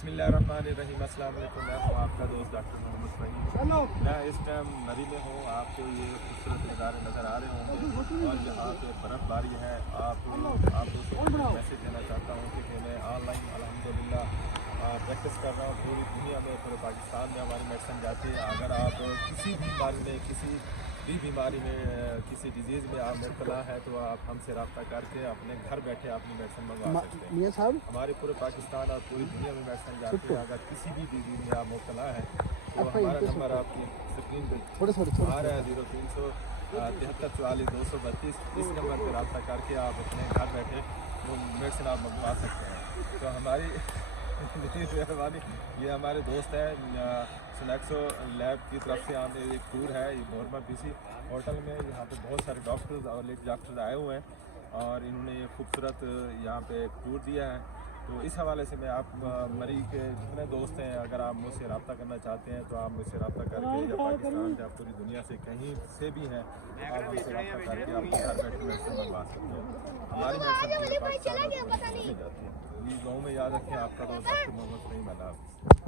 बिस्मिल्लाहिर्रहमानिर्रहीम। अस्सलाम वालेकुम। मैं हूँ आपका दोस्त डॉक्टर मोहम्मद फ़हीम। मैं इस टाइम मरी में हूँ। आपको ये खूबसूरत नज़ारे नज़र आ रहे होंगे और यहाँ पे बर्फ़बारी है। आप दोस्तों को मैसेज देना चाहता हूँ कि मैं ऑनलाइन अल्हम्दुलिल्लाह प्रैक्टिस कर रहा हूँ। पूरी दुनिया में, पूरे पाकिस्तान में हमारी मेडिसिन जाती है। अगर आप किसी भी बीमारी में, किसी भी बीमारी में, किसी डिजीज़ में आप मुब्तला है तो आप हमसे रब्ता करके अपने घर बैठे अपनी मेडिसिन मंगवा सकते हैं। मियां साहब हमारे पूरे पाकिस्तान और पूरी दुनिया में मेडिसिन जाती है। अगर किसी भी डिजीज़ में आप मुब्तला है तो आपका हमारा इंटरेस्ट नंबर होता आपकी स्क्रीन पर थोड़े आ रहा है 0300 73 44 232। इस नंबर पर रब्ता करके आप अपने घर बैठे वो मेडिसिन आप मंगवा सकते हैं। तो हमारी मेहरबानी। ये हमारे दोस्त हैं सुनेक्सो लैब की तरफ से हमें एक टूर है। ये मोरमा पीसी होटल में यहाँ पे बहुत सारे डॉक्टर्स और लेडी डॉक्टर्स आए हुए हैं और इन्होंने ये खूबसूरत यहाँ पे एक टूर दिया है। तो इस हवाले से मैं आप मरी के जितने दोस्त हैं, अगर आप मुझसे रब्ता करना चाहते हैं तो आप मुझसे रब्ता करके, या पाकिस्तान या पूरी दुनिया से कहीं से भी हैं, आप हमसे रब्ता करके आप घर बैठे मेडिसिन मंगवा सकते हैं। हमारी मेडिसिन पूरे पाकिस्तान और पूरी दुनिया में जाती है। ये गाँव में याद रखें। आपका दोस्त डॉक्टर मोहम्मद फ़हीम। अल्लाह हाफ़िज़।